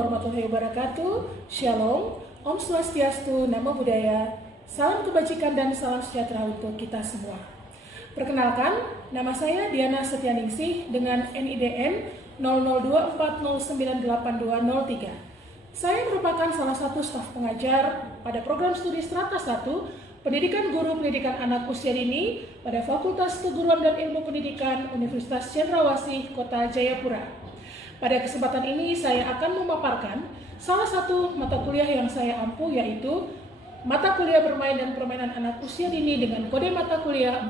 warahmatullahi wabarakatuh. Shalom, Om Swastiastu, Namo Buddhaya, salam kebajikan dan salam sejahtera untuk kita semua. Perkenalkan, nama saya Diana Setianingsih dengan NIDN 0024098203. Saya merupakan salah satu staf pengajar pada program studi Strata 1 Pendidikan Guru Pendidikan Anak Usia Dini pada Fakultas Keguruan dan Ilmu Pendidikan Universitas Cendrawasih, Kota Jayapura. Pada kesempatan ini saya akan memaparkan salah satu mata kuliah yang saya ampu, yaitu mata kuliah bermain dan permainan anak usia dini dengan kode mata kuliah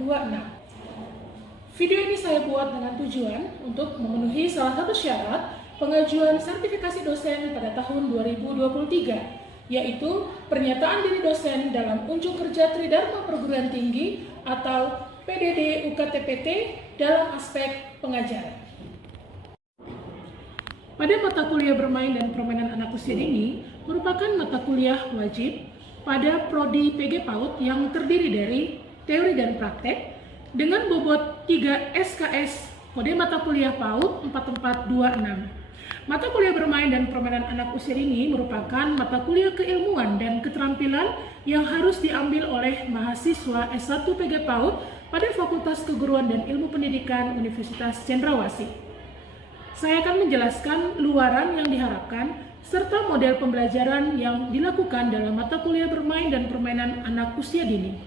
4426. Video ini saya buat dengan tujuan untuk memenuhi salah satu syarat pengajuan sertifikasi dosen pada tahun 2023, yaitu pernyataan diri dosen dalam unjuk kerja Tridharma Perguruan Tinggi atau PDD UKTPT dalam aspek pengajaran. Pada mata kuliah bermain dan permainan anak usia dini merupakan mata kuliah wajib pada prodi PG PAUD yang terdiri dari teori dan praktek dengan bobot 3 SKS kode mata kuliah PAUD 4426. Mata kuliah bermain dan permainan anak usia dini merupakan mata kuliah keilmuan dan keterampilan yang harus diambil oleh mahasiswa S1 PG PAUD pada Fakultas Keguruan dan Ilmu Pendidikan Universitas Cendrawasih. Saya akan menjelaskan luaran yang diharapkan serta model pembelajaran yang dilakukan dalam mata kuliah bermain dan permainan anak usia dini.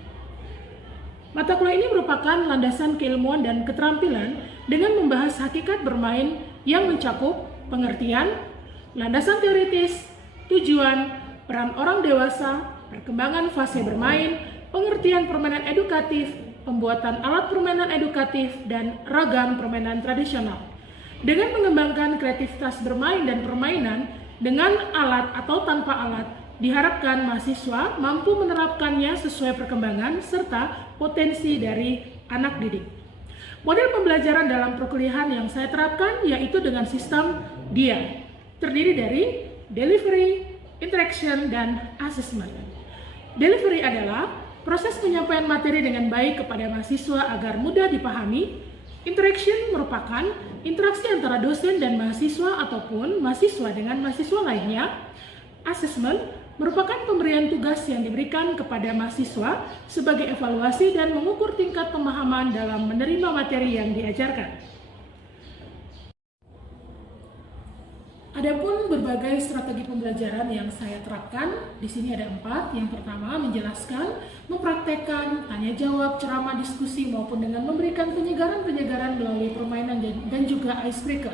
Mata kuliah ini merupakan landasan keilmuan dan keterampilan dengan membahas hakikat bermain yang mencakup pengertian, landasan teoritis, tujuan, peran orang dewasa, perkembangan fase bermain, pengertian permainan edukatif, pembuatan alat permainan edukatif, dan ragam permainan tradisional. Dengan mengembangkan kreativitas bermain dan permainan dengan alat atau tanpa alat, diharapkan mahasiswa mampu menerapkannya sesuai perkembangan serta potensi dari anak didik. Model pembelajaran dalam perkuliahan yang saya terapkan yaitu dengan sistem DIA, terdiri dari delivery, interaction, dan assessment. Delivery adalah proses penyampaian materi dengan baik kepada mahasiswa agar mudah dipahami. Interaction merupakan interaksi antara dosen dan mahasiswa ataupun mahasiswa dengan mahasiswa lainnya. Assessment merupakan pemberian tugas yang diberikan kepada mahasiswa sebagai evaluasi dan mengukur tingkat pemahaman dalam menerima materi yang diajarkan. Adapun berbagai strategi pembelajaran yang saya terapkan, di sini ada 4. Yang pertama, menjelaskan, mempraktekkan, tanya jawab, ceramah, diskusi, maupun dengan memberikan penyegaran-penyegaran melalui permainan dan juga icebreaker.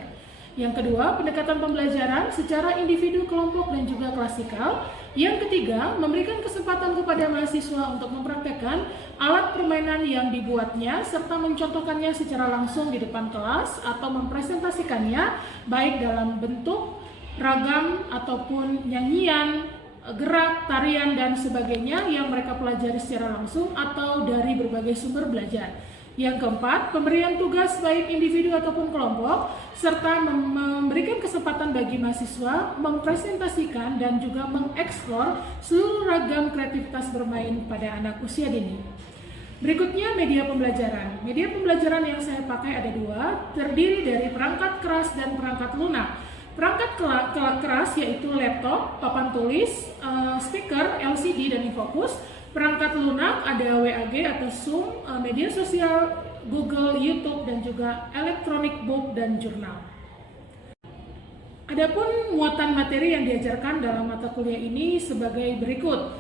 Yang kedua, pendekatan pembelajaran secara individu, kelompok, dan juga klasikal. Yang ketiga, memberikan kesempatan kepada mahasiswa untuk mempraktekkan alat permainan yang dibuatnya serta mencontohkannya secara langsung di depan kelas atau mempresentasikannya baik dalam bentuk ragam ataupun nyanyian, gerak, tarian, dan sebagainya yang mereka pelajari secara langsung atau dari berbagai sumber belajar. Yang keempat, pemberian tugas baik individu ataupun kelompok, serta memberikan kesempatan bagi mahasiswa mempresentasikan dan juga mengeksplor seluruh ragam kreativitas bermain pada anak usia dini. Berikutnya, media pembelajaran. Media pembelajaran yang saya pakai ada 2, terdiri dari perangkat keras dan perangkat lunak. Perangkat keras yaitu laptop, papan tulis, speaker, LCD, dan infocus. Perangkat lunak ada WAG atau Zoom, media sosial, Google, YouTube, dan juga electronic book dan jurnal. Adapun muatan materi yang diajarkan dalam mata kuliah ini sebagai berikut.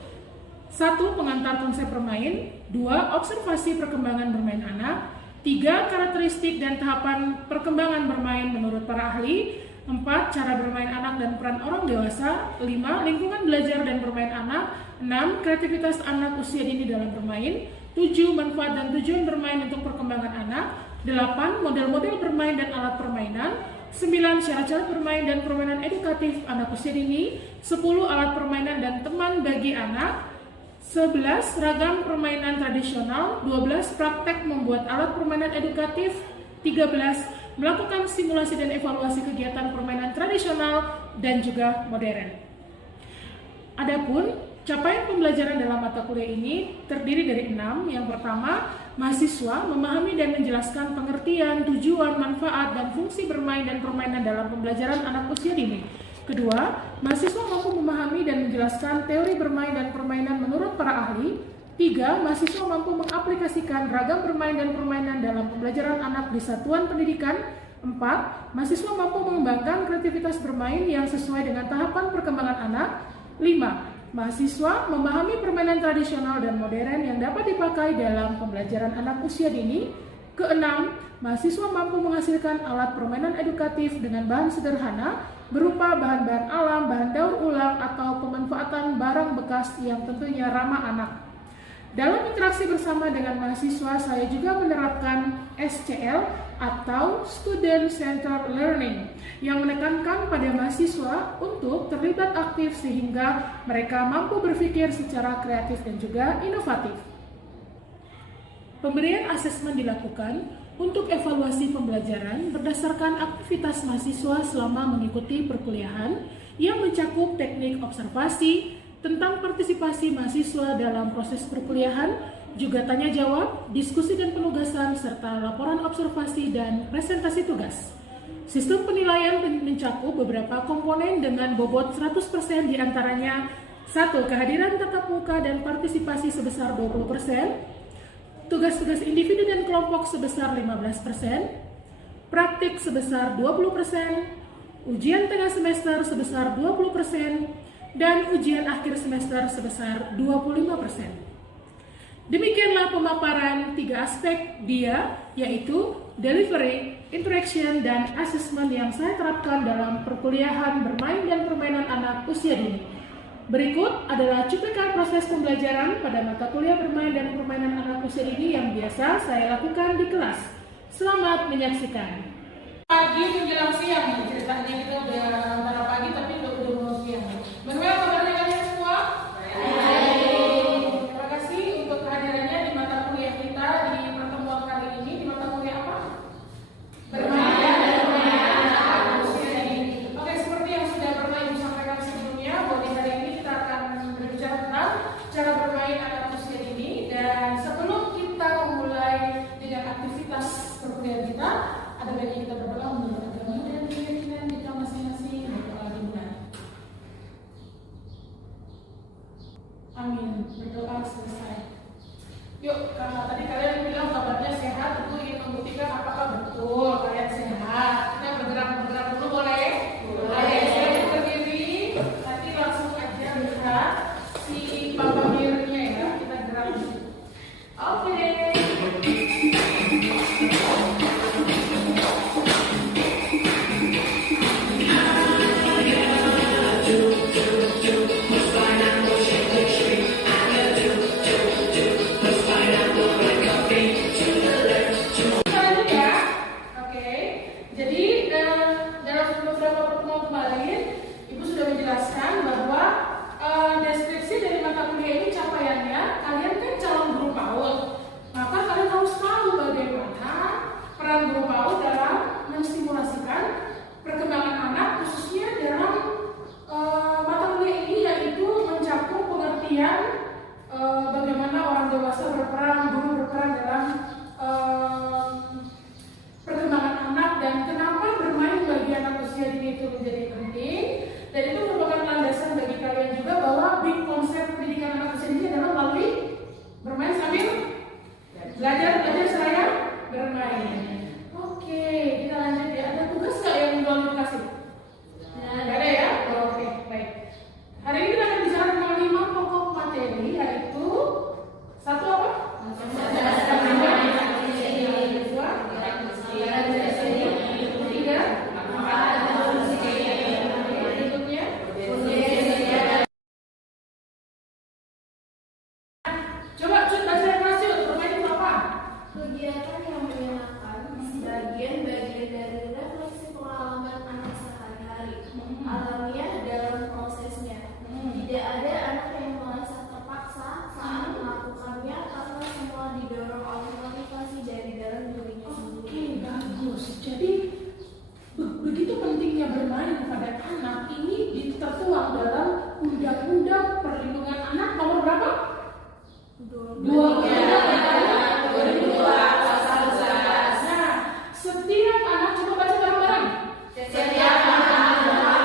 1. Pengantar konsep bermain. 2. Observasi perkembangan bermain anak. 3. Karakteristik dan tahapan perkembangan bermain menurut para ahli. 4. Cara bermain anak dan peran orang dewasa. 5. Lingkungan belajar dan bermain anak. 6. Kreativitas anak usia dini dalam bermain. 7. Manfaat dan tujuan bermain untuk perkembangan anak. 8. Model-model bermain dan alat permainan. 9. Syarat-syarat bermain dan permainan edukatif anak usia dini. 10. Alat permainan dan teman bagi anak. 11. Ragam permainan tradisional. 12. Praktek membuat alat permainan edukatif. 13. Melakukan simulasi dan evaluasi kegiatan permainan tradisional dan juga modern. Adapun capaian pembelajaran dalam mata kuliah ini terdiri dari 6. Yang pertama, mahasiswa memahami dan menjelaskan pengertian, tujuan, manfaat, dan fungsi bermain dan permainan dalam pembelajaran anak usia dini. Kedua, mahasiswa mampu memahami dan menjelaskan teori bermain dan permainan menurut para ahli. Tiga, mahasiswa mampu mengaplikasikan ragam bermain dan permainan dalam pembelajaran anak di satuan pendidikan. Empat, mahasiswa mampu mengembangkan kreativitas bermain yang sesuai dengan tahapan perkembangan anak. Lima, mahasiswa memahami permainan tradisional dan modern yang dapat dipakai dalam pembelajaran anak usia dini. Keenam, mahasiswa mampu menghasilkan alat permainan edukatif dengan bahan sederhana berupa bahan-bahan alam, bahan daur ulang, atau pemanfaatan barang bekas yang tentunya ramah anak. Dalam interaksi bersama dengan mahasiswa, saya juga menerapkan SCL atau Student Centered Learning yang menekankan pada mahasiswa untuk terlibat aktif sehingga mereka mampu berpikir secara kreatif dan juga inovatif. Pemberian asesmen dilakukan untuk evaluasi pembelajaran berdasarkan aktivitas mahasiswa selama mengikuti perkuliahan yang mencakup teknik observasi, tentang partisipasi mahasiswa dalam proses perkuliahan, juga tanya jawab, diskusi dan penugasan, serta laporan observasi dan presentasi tugas. Sistem penilaian mencakup beberapa komponen dengan bobot 100% diantaranya 1. Kehadiran tatap muka dan partisipasi sebesar 20%, tugas-tugas individu dan kelompok sebesar 15%, praktik sebesar 20%, ujian tengah semester sebesar 20%, dan ujian akhir semester sebesar 25%. Demikianlah pemaparan 3 aspek DIA, yaitu delivery, interaction, dan assessment yang saya terapkan dalam perkuliahan bermain dan permainan anak usia dini. Berikut adalah cuplikan proses pembelajaran pada mata kuliah bermain dan permainan anak usia dini yang biasa saya lakukan di kelas. Selamat menyaksikan. Pagi menjelang siang, ceritanya kita udah antara pagi tapi udah mau siang. Manuel, kabarnya kalian semua? Baik. Terima kasih untuk kehadirannya di mata kuliah kita di pertemuan kali ini. Di mata kuliah apa? Bermain dan permainan anak usia dini. Oke, seperti yang sudah pernah Ibu sampaikan sebelumnya, bahwa di hari ini kita akan berbicara tentang cara bermain anak usia dini. Dan sebelum kita memulai dengan aktivitas perkuliahan kita, ada baiknya kita berdoa menurut agama dan keyakinan kita masing-masing. Berdoa dimulai. Amin. Berdoa selesai. Yuk, karena tadi kalian bilang kabarnya sehat, itu ingin membuktikan apakah betul kalian sehat. Kita bergerak dulu, boleh? Boleh. Saya berdiri, nanti langsung aja lihat si Papa Mirnya ya. Kita gerak dulu. Oke. Menjelaskan bahwa deskripsi dari mata kuliah ini capaiannya, kalian kan calon guru PAUD, maka kalian harus tahu bagaimana peran guru PAUD dalam menstimulasikan perkembangan anak, khususnya dalam mata kuliah ini, yaitu mencakup pengertian bagaimana orang dewasa berperan, guru berperan dalam perkembangan anak, dan kenapa bermain bagi anak usia dini itu menjadi penting. Dan itu merupakan landasan bagi kalian juga bahwa big konsep pendidikan anak usia dini adalah melalui bermain sambil belajar seraya bermain. Oke, kita lanjut ya. Ada tugas nggak yang belum dikasih? Nggak ada ya? Oke, baik. Hari ini kita akan bicara tentang 5 pokok materi, yaitu 1 apa? Jadi begitu pentingnya bermain kepada anak ini tertuang dalam Undang-Undang Perlindungan Anak nomor berapa? 2002. Nah, setiap anak, coba baca bareng-bareng. Setiap anak berhak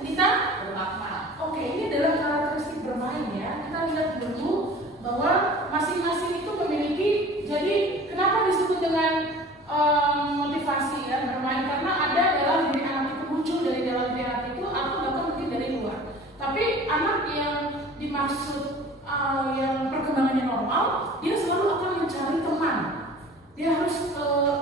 Anita? Oke, ini adalah karakteristik bermain ya. Kita lihat dulu bahwa masing-masing itu memiliki, jadi kenapa disebut dengan motivasi ya bermain, karena ada dalam diri anak itu, muncul dari dalam diri anak itu atau bahkan mungkin dari luar. Tapi anak yang dimaksud yang perkembangannya normal, dia selalu akan mencari teman. Dia harus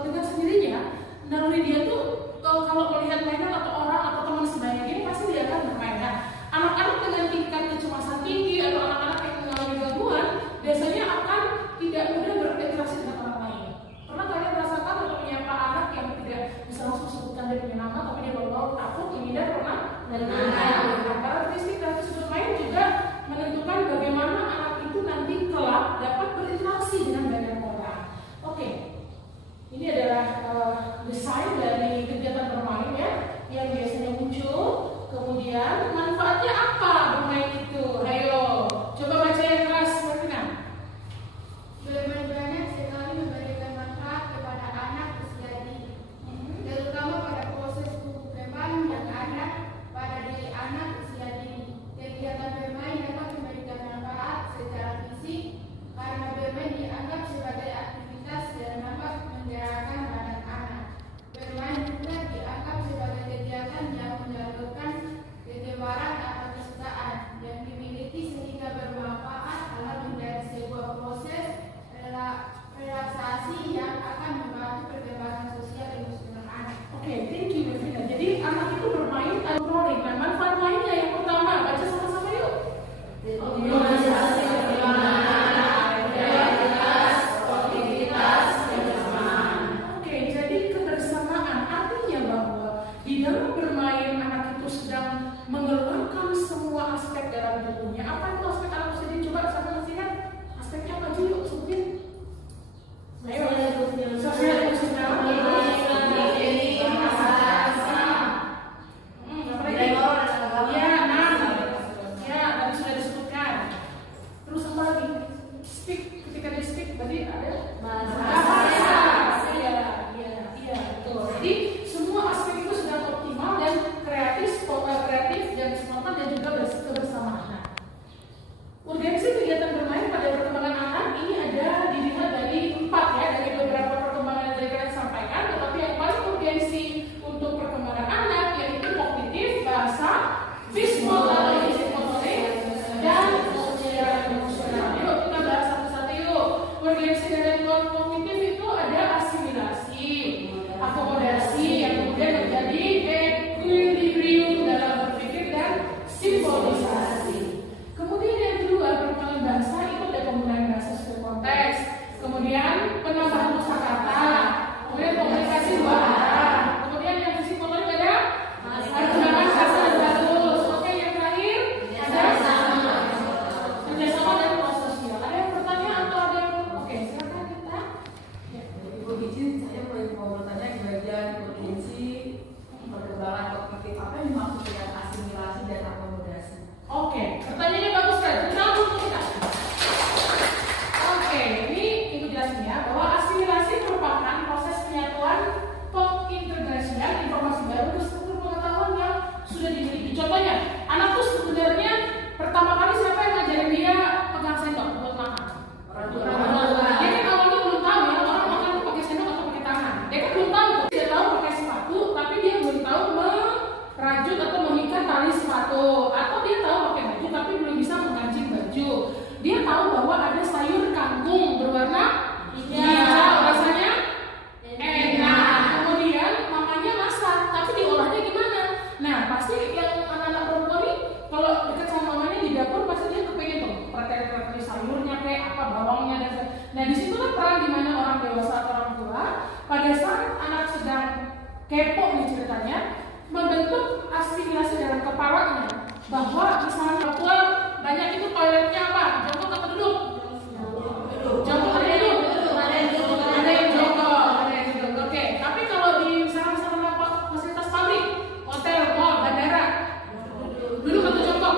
dengan sendirinya, naluri dia tuh kalau melihat mainan atau orang atau teman sebanyak ini pasti dia akan bermain. Nah, anak-anak dengan tingkat kecemasan tinggi atau anak-anak yang mengalami gangguan biasanya akan tidak mudah berinteraksi dengan orang lain. Pernah kalian merasakan atau menyapa anak yang tidak bisa langsung sebutkan dia punya nama, tapi dia baru takut, menghindar, pernah? Karakteristik bermain juga menentukan bagaimana anak itu nanti kelak dapat berinteraksi dengan banyak orang. Oke, ini adalah desain dari kegiatan bermain ya, yang biasanya muncul. Kemudian manfaatnya apa bermain itu? Ayo, coba baca yang kelas, Martina. Bermain banyak sekali memberikan manfaat kepada anak usia dini, terutama pada proses tumbuh kembang dan anak pada diri anak usia dini. Kegiatan bermain dapat memberikan manfaat secara fisik karena bermain dianggap sebagai aktivitas yang dapat menggerakkan badan anak. Bermain juga dianggap sebagai kegiatan yang menyalurkan kegemparan atau kesukaan yang dimiliki sehingga bermanfaat dalam menjadi sebuah proses relaksasi yang akan membantu perkembangan sosial emosional anak. Oke, thank you, Devina. Jadi anak itu bermain rolling. Nah, manfaat lainnya yang pertama, baca sama-sama yuk. Oke, jadi kebersamaan artinya bahwa di dalam bermain anak itu sedang mengeluarkan semua aspek dalam tubuhnya. Apa itu aspek anak usia dini? Coba sama lihat aspeknya apa aja yuk, sebutin. Ayo, sosial emosional. Terus apa lagi? Speak, ketika dia speak berarti ada bahasa. Iya, betul. Jadi semua aspek itu sudah optimal dan kreatif dan spontan dan juga kebersamaan. Nah, urgensi kegiatan bermain pada perkembangan anak ini ada dilihat dari 4 ya, dari beberapa perkembangan yang tadi kalian sampaikan, tetapi yang paling urgensi untuk perkembangan anak yaitu kognitif, bahasa, visual atau fisik motorik, dan emosional. Yuk kita bahas satu-satu yuk. Urgensi dari kognitif itu ada asimilasi, akomodasi, yang kemudian menjadi equilibrium dalam berpikir dan simbolisasi. Kemudian yang kedua, perkembangan bahasa itu ada penggunaan bahasa sesuai konteks, kemudian penambahan kosakata, kemudian komunikasi dua arah, kemudian yang fisik motorik ada perkembangan bahasa dan bagus. Oke, yang terakhir ada kerjasama dan kelas sosial. Ada yang pertanyaan atau ada yang oke, silakan kita. Ibu izin, saya mau bertanya di bagian urgensi perkembangan kognitif, apa yang dimaksud dengan asimilasi dan akomodasi? Oke, pertanyaannya bagus kan? Kenal dulu kita. Oke, ini ibu jelasin ya bahwa asimilasi merupakan proses penyatuan pengintegrasian informasi baru ke struktur pengetahuan yang sudah dimiliki. Contohnya, anak tuh sebenarnya pertama kali siapa yang ngajarin dia pegang sendok buat makan? Orang tua. Dia kan awalnya belum tahu ya orang makan pakai sendok atau pakai tangan. Dia kan belum tahu. Dia tahu pakai sepatu, tapi dia belum tahu merajut atau mengikat tali sepatu, atau dia tahu pakai baju tapi belum bisa mengkancing baju. Dia tahu bahwa ada sayur kangkung berwarna hijau, rasanya enak. Kemudian mamanya masak, tapi diolahnya gimana? Nah, pasti yang anak-anak perempuan nih kalau dekat sama mamanya di dapur pasti dia kepengen tuh perhatian sayurnya kayak apa, bawangnya dan nah disitulah peran dimana orang dewasa atau orang tua pada saat anak sedang kepo nih ceritanya membentuk asimilasi dalam kepalanya bahwa misalnya tua banyak itu toiletnya apa? Jongkok atau duduk? Jongkok ada yang duduk? Ada yang jongkok. Oke, tapi kalau di misalnya fasilitas pabrik, hotel, mall, bandara, duduk atau jongkok?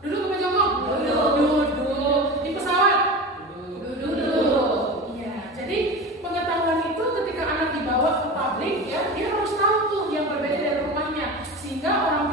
Duduk atau jongkok? Duduk. Di pesawat? Duduk. Iya. Jadi pengetahuan itu ketika anak dibawa ke pabrik ya, dia harus tahu tuh yang berbeda dari rumahnya sehingga orang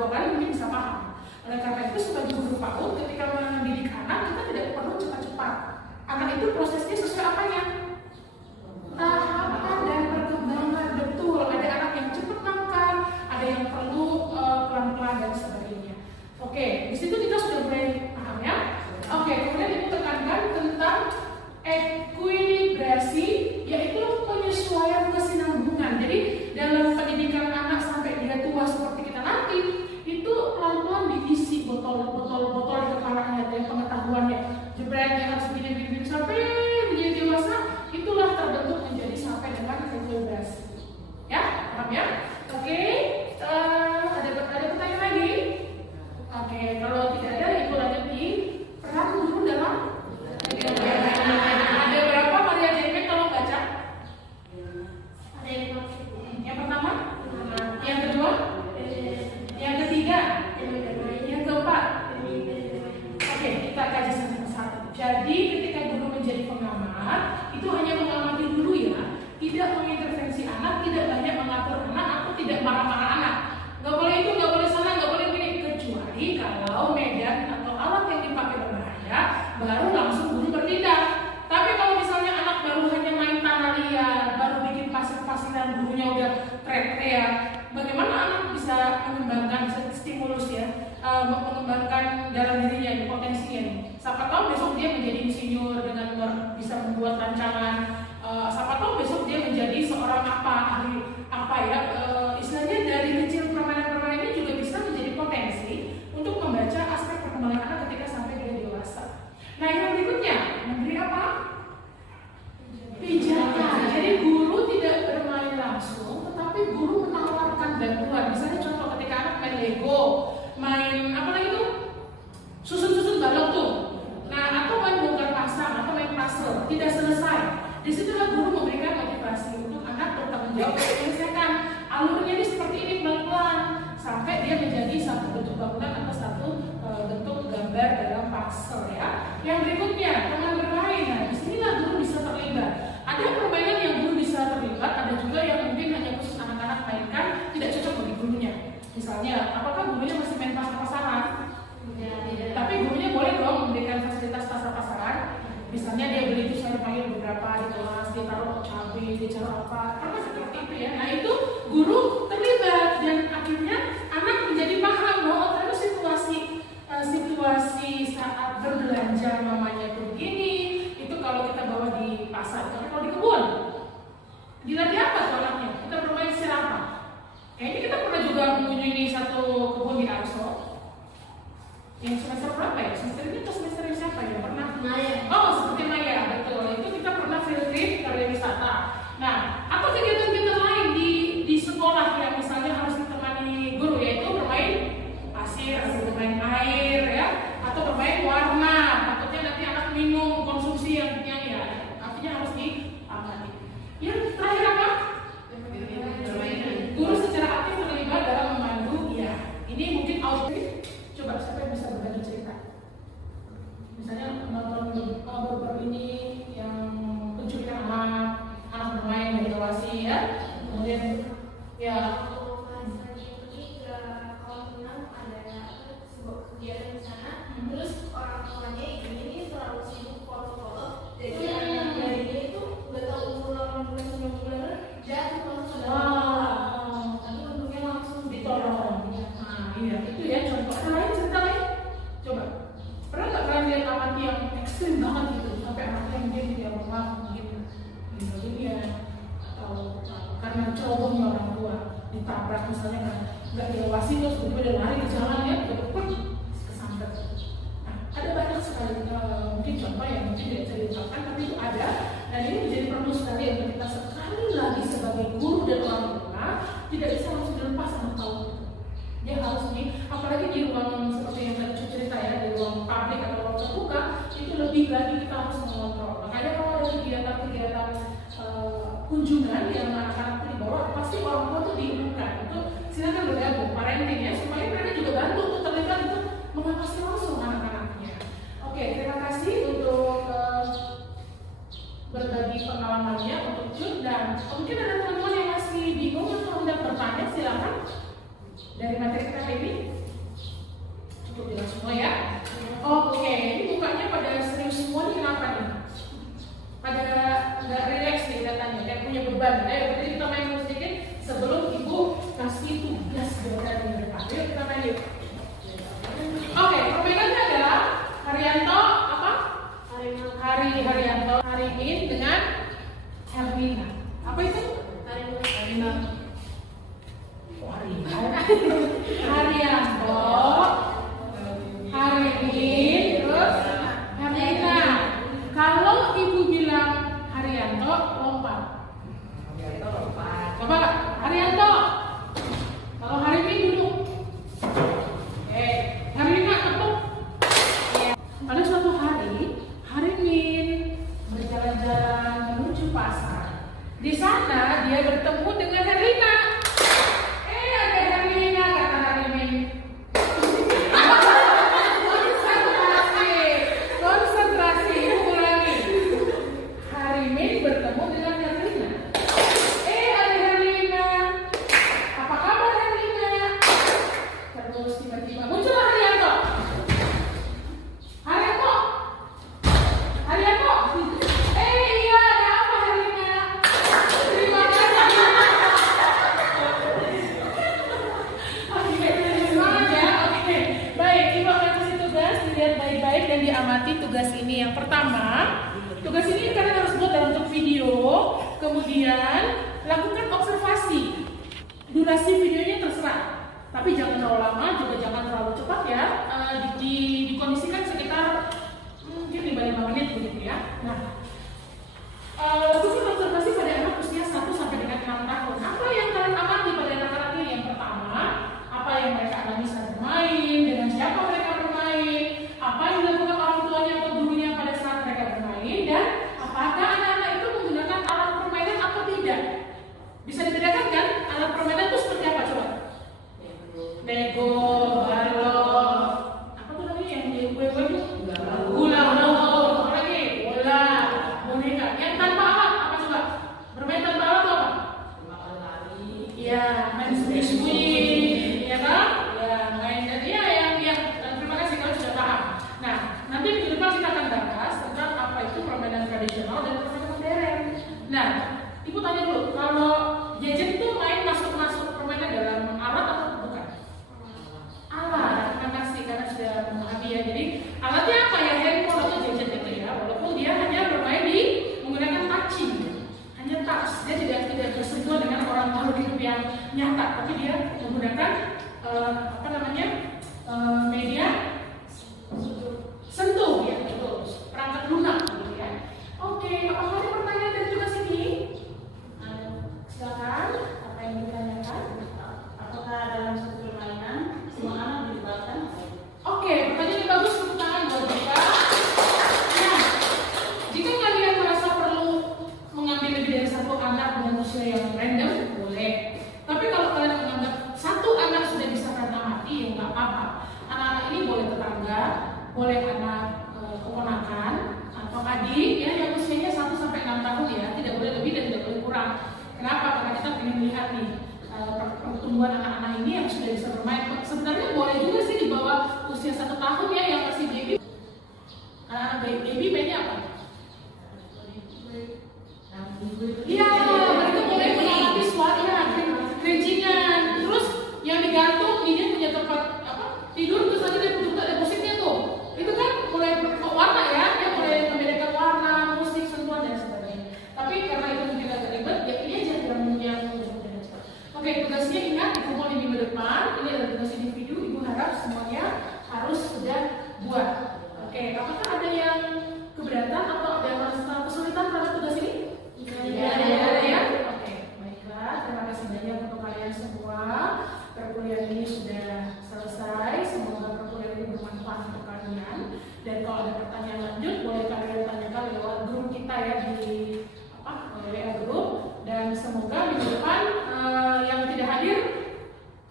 2 kali mungkin bisa paham. Oleh karena itu sebagai guru PAUD ketika mendidik anak kita tidak perlu cepat-cepat. Anak itu prosesnya sesuai apanya? Tahapan dan perkembangan, betul. Ada anak yang cepat makan, ada yang perlu pelan-pelan dan sebagainya. Oke, di situ kita sudah mulai paham ya. Oke, kemudian ibu tekankan tentang ekuilibrasi, yaitu penyesuaian kesinambungan. Jadi dalam pendidikan anak sampai dia tua seperti kita nanti, itu pelan-pelan diisi botol-botol di kepalanya dan pengetahuannya. Jebretnya harus begini-begini sampai menjadi dewasa, itulah terbentuk menjadi sampai dengan ekuilibrasi. Ya, paham ya? Oke, ada pertanyaan lagi? Oke, kalau tidak ada, ibu lanjut di peran guru dalam ada berapa Maria JP kalau baca? Ada yang pertama, yang kedua, yang ketiga, yang keempat. Oke, kita kaji satu-satu. Jadi ketika guru menjadi pengamat, itu hanya mengamati dulu ya, tidak mengintervensi anak, tidak banyak mengatur anak, atau tidak marah-marah anak. Nggak boleh itu, nggak boleh sana, nggak boleh gini, kecuali kalau medan atau alat yang dipakai berbahaya, baru langsung guru bertindak. Tapi kalau misalnya anak baru hanya main tanah liat, baru bikin pasir-pasiran, gurunya udah teriak-teriak, bagaimana anak bisa mengembangkan stimulus ya, mengembangkan dalam dirinya, potensinya nih. Siapa tahu besok dia menjadi insinyur dengan bisa membuat rancangan. Siapa tahu besok dia menjadi seorang ahli apa ya, istilahnya dari kecil permainan-permainan ini juga bisa menjadi potensi untuk membaca aspek perkembangan anak ketika sampai dia dewasa. Nah yang berikutnya, memberi apa? Pijakan. Jadi guru tidak bermain langsung, tetapi guru menawarkan bantuan. Misalnya contoh ketika anak main Lego, main apa lagi tuh? Susun-susun balok tuh. Nah, atau main bongkar pasang, atau main puzzle, tidak selesai. Disitulah guru memberikan motivasi untuk anak bertanggung jawab menyelesaikan. Alurnya ini seperti ini pelan-pelan sampai dia menjadi satu bentuk bangunan atau satu bentuk gambar dalam puzzle ya. Yang berikutnya teman bermain. Nah, disinilah guru bisa terlibat. Ada permainan yang guru bisa terlibat, ada juga yang mungkin hanya khusus anak-anak mainkan, tidak cocok bagi gurunya. Misalnya, apakah gurunya masih main pasar-pasaran? Tidak. Tapi gurunya boleh dong memberikan fasilitas pasar-pasaran. Misalnya dia beli itu sayur-mayur beberapa di kelas, dia taruh cabai, dia taruh apa, seperti itu ya. Nah itu guru terlibat dan akhirnya anak menjadi paham bahwa ternyata situasi saat berbelanja mamanya itu begini, itu kalau kita bawa di pasar, tapi kalau di kebun, dilatih apa tuh anaknya? Kita bermain serapa? Kayaknya kita pernah juga mengunjungi satu kebun di Arso. Yang semester berapa ya? Semester ini atau semester yang siapa ya? Pernah? Maya. Oh, seperti Maya, betul. Itu kita pernah field trip karya wisata. Nah, apa kegiatan-kegiatan lain di sekolah yang misalnya harus ditemani guru, yaitu bermain pasir, atau bermain air ya, atau bermain warna. Takutnya nanti anak minum konsumsi yang ya, artinya harus diamati. Yang terakhir apa? Guru secara aktif terlibat dalam memandu. Ya, ini mungkin outfit. Coba siapa yang bisa berbagi cerita? Misalnya nonton baru-baru ini yang penculikan anak bermain dari relasi ya, kemudian ya. Kegiatan di sana, terus orang tuanya ini terlalu sibuk foto-foto, jadi anak-anak dia itu udah tahu umur 8 bulan 9 bulan jatuh langsung tapi untungnya langsung ditolong. Nah iya itu ya contoh. Lain cerita lain? Coba. Pernah nggak kalian lihat anak yang ekstrim banget gitu sampai anaknya mungkin dia rumah mungkin dunia atau karena cerobohnya orang tua ditabrak misalnya kan nggak diawasi terus tiba-tiba dia lari ke jalan ya kesambet. Nah ada banyak sekali mungkin contoh yang mungkin tidak bisa diucapkan tapi itu ada dan ini menjadi perlu sekali untuk kita sekali lagi sebagai guru dan orang tua tidak bisa langsung dilepas anak tahu. Dia harus apalagi di ruang seperti yang tadi cerita ya, di ruang publik atau ruang terbuka itu lebih lagi kita harus mengontrol. Makanya kalau ada kegiatan-kegiatan kunjungan yang anak-anak dibawa pasti orang tua itu diumumkan untuk silakan bergabung parenting ya supaya mereka juga bantu untuk terlibat untuk mengawasi langsung anak-anaknya. Oke, terima kasih untuk berbagi pengalamannya untuk Jun dan mungkin ada teman-teman yang masih bingung atau hendak bertanya silakan dari materi kita ini. Haryanto, Harimin, terus Harina. Kalau ibu bilang Haryanto, lompat. Coba Haryanto. Kalau Harimin duduk. Oke, Harina tepuk. Pada suatu hari, Harimin berjalan-jalan menuju pasar. Di sana dia bertemu dengan Herlina. Ada Herlina, kata Harimin. Konsentrasi, ulangi. Harimin bertemu dengan Herlina. Ada Herlina. Apa kabar Herlina? Terus tiba-tiba muncul Haryanto. Haryanto. Haryanto. Iya, ada apa Herlina? Terima kasih. Oke, semangat ya. Oke, baik. Ibu akan kasih tugas, dilihat baik-baik dan diamati tugas ini. Yang pertama, tugas ini kalian harus buat dalam bentuk video. Kemudian lakukan observasi. Durasi videonya terserah, tapi jangan terlalu lama, juga jangan terlalu cepat ya. Dikondisikan sekitar mungkin 5 menit begitu ya. Nah, lakukan observasi pada anak usia 1 sampai dengan 6 tahun. Apa yang kalian amati pada anak-anak ini? Yang pertama, apa yang mereka alami saat bermain, dengan siapa mereka bermain, apa yang dilakukan orang tuanya atau gurunya pada saat mereka bermain, dan apakah anak-anak itu menggunakan alat permainan atau tidak. Bisa dibedakan kan? Alat permainan itu seperti apa coba? Lego, balon, apa tuh namanya yang di kue-kue itu? Gula, apa lagi? Bola, boneka. Yang tanpa alat apa coba? Bermain tanpa alat apa? Iya, main sembunyi-sembunyi, ya kan? Ya, main dan ya yang terima kasih kalau sudah paham. Nah, nanti minggu depan kita akan bahas tentang apa itu permainan tradisional dan permainan modern. Nah, ibu tanya dulu, kalau gadget itu main masuk permainan dalam alat atau bukan? Alat, terima kasih karena sudah memahami ya. Jadi alatnya apa ya? Handphone atau gadget itu ya. Walaupun dia hanya bermain di menggunakan touching, hanya touch. Dia tidak bersentuhan dengan orang makhluk hidup yang nyata, tapi dia menggunakan media sentuh ya, betul. Perangkat lunak gitu ya. Oke, apakah ada pertanyaan dari tugas ini? Silakan, apa yang ditanyakan? Apakah dalam satu permainan semua anak dilibatkan? Oke, pertanyaan yang bagus, tepuk tangan buat kita. Nah, jika kalian merasa perlu mengambil lebih dari satu anak dengan usia yang random, boleh. Tapi kalau kalian menganggap satu anak sudah bisa kalian amati, ya nggak apa-apa. Anak-anak ini boleh tetangga, boleh anak keponakan atau adik ya yang usianya 1 sampai 6 tahun ya, tidak boleh lebih dan tidak boleh kurang. Kenapa? Karena kita ingin melihat nih pertumbuhan anak-anak ini yang sudah bisa bermain. Sebenarnya boleh juga sih di bawah usia 1 tahun ya yang masih baby. Anak-anak baby mainnya apa? Iya, mereka boleh mengalami suara kelincingan. Terus yang digantung ini punya tempat tidur, terus nanti dia butuh depositnya tuh. Itu kan mulai warna ya, dia mulai membedakan warna, musik, sentuhan dan sebagainya. Tapi karena itu mungkin agak ribet, ya ini aja yang mudah-mudahan cepat. Oke, tugasnya ingat dikumpul di minggu depan. Ini adalah tugas individu. Ibu harap semuanya harus sudah buat. Oke, apakah ada yang keberatan atau ada yang merasa kesulitan terhadap tugas ini? Ada ya? Oke, baiklah. Terima kasih banyak untuk kalian semua. Perkuliahan ini sudah selesai. Semoga perkuliahan ini bermanfaat untuk kalian. Dan kalau ada pertanyaan lanjut, boleh kalian tanyakan lewat grup kita ya di WA grup. Dan semoga minggu depan yang tidak hadir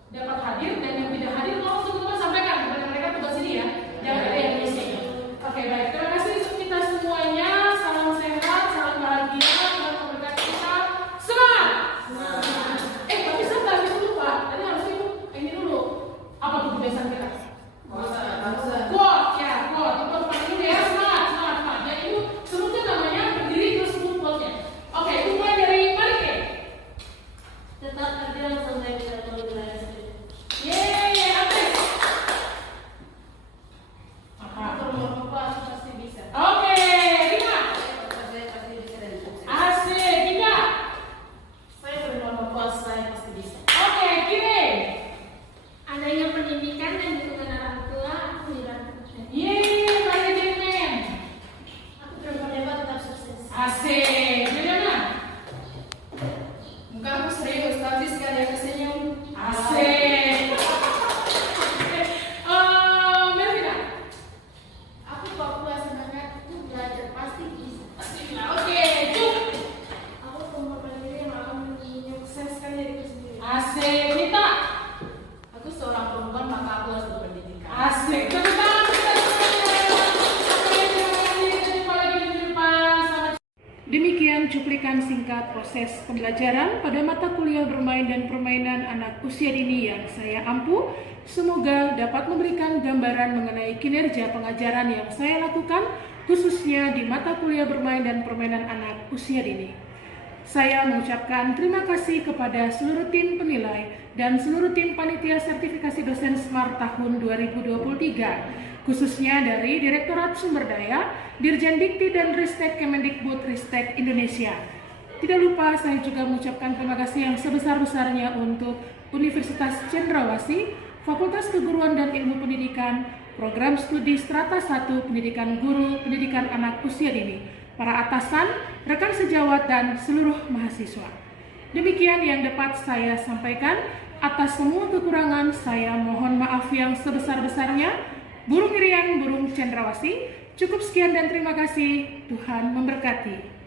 dapat hadir, dan yang tidak hadir tolong teman-teman sampaikan kepada mereka tugas ini ya. Jangan ada yang missing. Oke, baik. Terima kasih kita semuanya. Salam sehat, salam bahagia, salam memberkati kita. Semangat! Tapi sabar, itu lupa. Tadi harus ini dulu. Apa tuh kebiasaan kita? Quote ya, quote. Itu paling dulu ya. Semangat, semangat. singkat proses pembelajaran pada mata kuliah bermain dan permainan anak usia dini yang saya ampu. Semoga dapat memberikan gambaran mengenai kinerja pengajaran yang saya lakukan, khususnya di mata kuliah bermain dan permainan anak usia dini. Saya mengucapkan terima kasih kepada seluruh tim penilai dan seluruh tim panitia sertifikasi dosen SMART tahun 2023. Khususnya dari Direktorat Sumber Daya, Dirjen Dikti dan Ristek Kemendikbud-Ristek Indonesia. Tidak lupa saya juga mengucapkan terima kasih yang sebesar-besarnya untuk Universitas Cendrawasih, Fakultas Keguruan dan Ilmu Pendidikan, Program Studi Strata 1 Pendidikan Guru, Pendidikan Anak Usia Dini, para atasan, rekan sejawat, dan seluruh mahasiswa. Demikian yang dapat saya sampaikan. Atas semua kekurangan, saya mohon maaf yang sebesar-besarnya. Burung Irian, Burung Cendrawasih. Cukup sekian dan terima kasih. Tuhan memberkati.